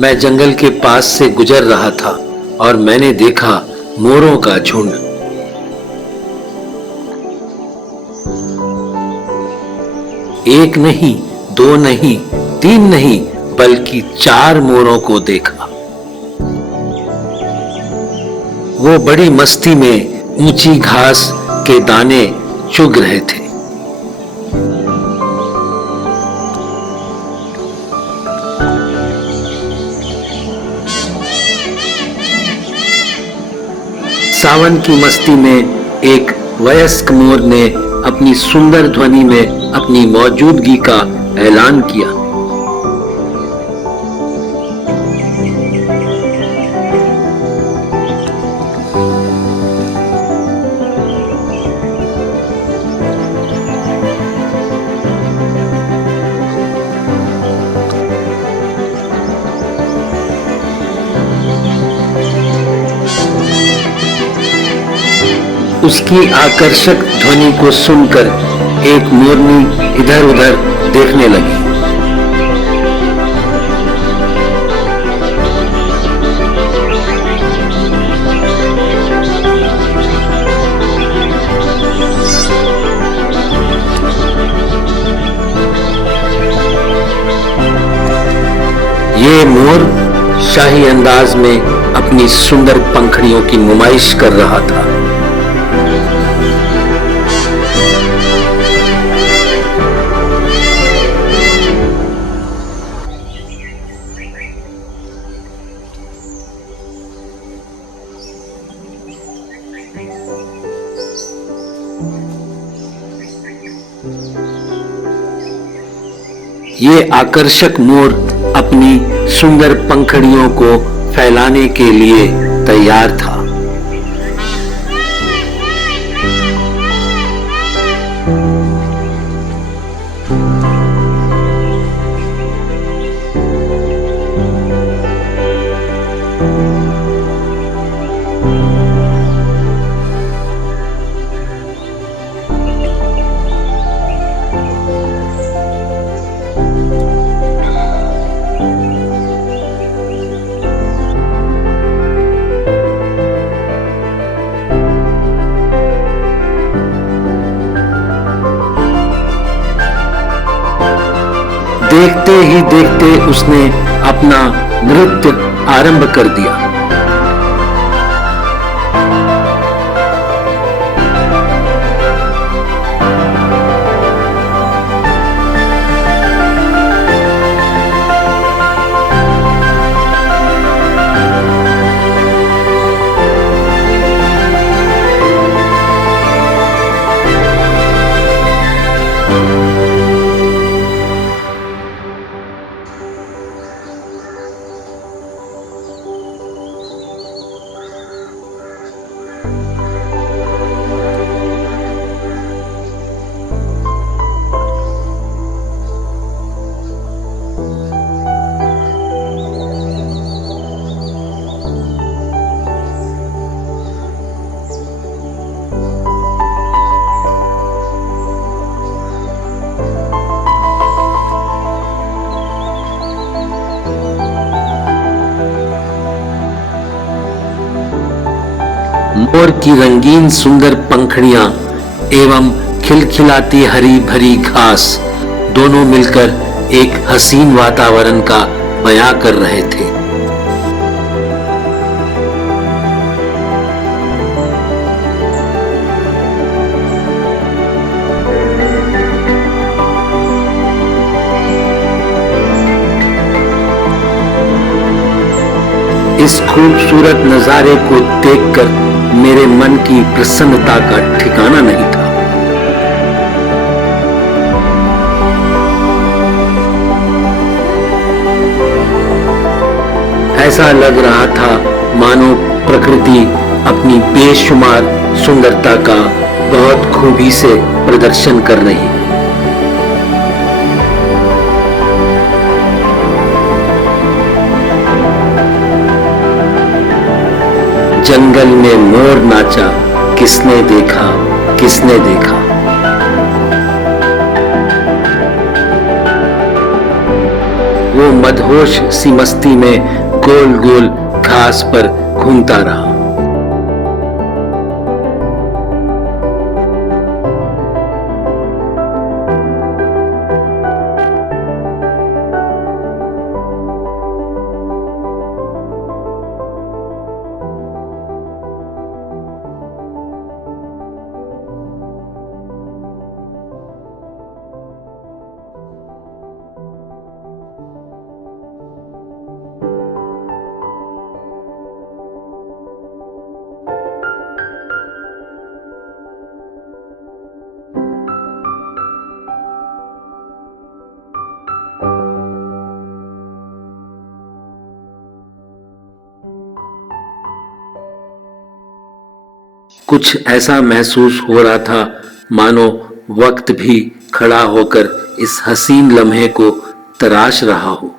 मैं जंगल के पास से गुजर रहा था और मैंने देखा मोरों का झुंड। एक नहीं, दो नहीं, तीन नहीं, बल्कि 4 मोरों को देखा। वो बड़ी मस्ती में ऊंची घास के दाने चुग रहे थे। सावन की मस्ती में एक वयस्क मोर ने अपनी सुंदर ध्वनि में अपनी मौजूदगी का ऐलान किया। उसकी आकर्षक ध्वनि को सुनकर एक मोरनी इधर उधर देखने लगी। ये मोर शाही अंदाज में अपनी सुंदर पंखड़ियों की नुमाइश कर रहा था। ये आकर्षक मोर अपनी सुंदर पंखड़ियों को फैलाने के लिए तैयार था। देखते ही देखते उसने अपना नृत्य आरंभ कर दिया। मोर की रंगीन सुंदर पंखड़ियां एवं खिलखिलाती हरी भरी घास दोनों मिलकर एक हसीन वातावरण का बयां कर रहे थे। इस खूबसूरत नजारे को देखकर मेरे मन की प्रसन्नता का ठिकाना नहीं था। ऐसा लग रहा था मानो प्रकृति अपनी बेशुमार सुंदरता का बहुत खूबी से प्रदर्शन कर रही है। जंगल में मोर नाचा, किसने देखा, किसने देखा। वो मदहोश सी मस्ती में गोल गोल घास पर घूमता रहा। कुछ ऐसा महसूस हो रहा था मानो वक्त भी खड़ा होकर इस हसीन लम्हे को तराश रहा हो।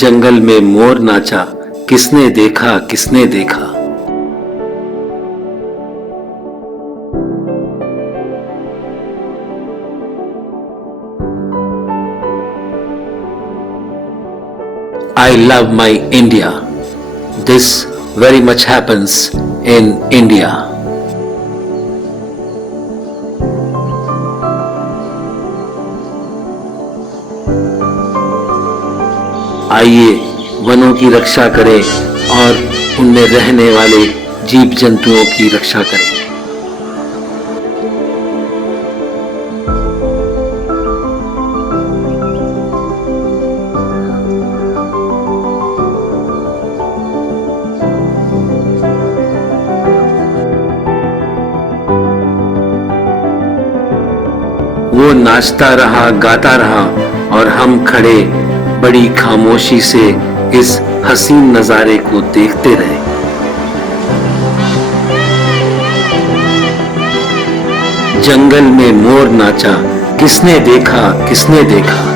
जंगल में मोर नाचा, किसने देखा किसने देखा। I love my India. This very much happens in India. आइए वनों की रक्षा करें और उनमें रहने वाले जीव जंतुओं की रक्षा करें। वो नाचता रहा, गाता रहा और हम खड़े बड़ी खामोशी से इस हसीन नजारे को देखते रहे। जंगल में मोर नाचा, किसने देखा किसने देखा।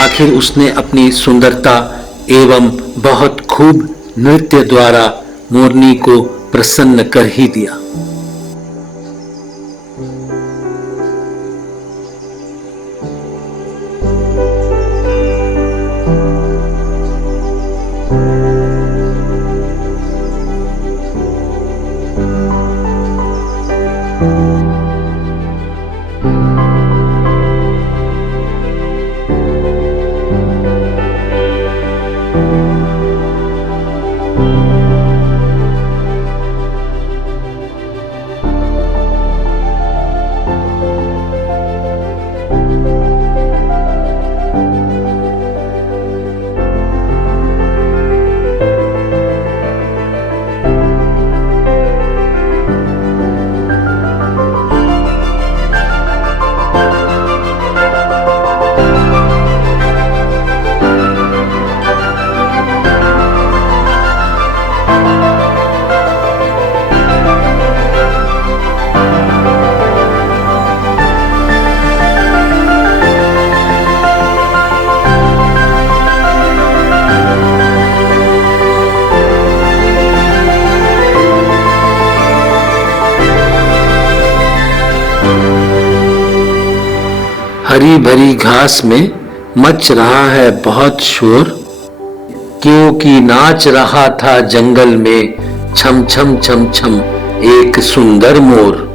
आखिर उसने अपनी सुंदरता एवं बहुत खूब नृत्य द्वारा मोरनी को प्रसन्न कर ही दिया। हरी भरी घास में मच रहा है बहुत शोर, क्योंकि नाच रहा था जंगल में छम छम छम छम एक सुंदर मोर।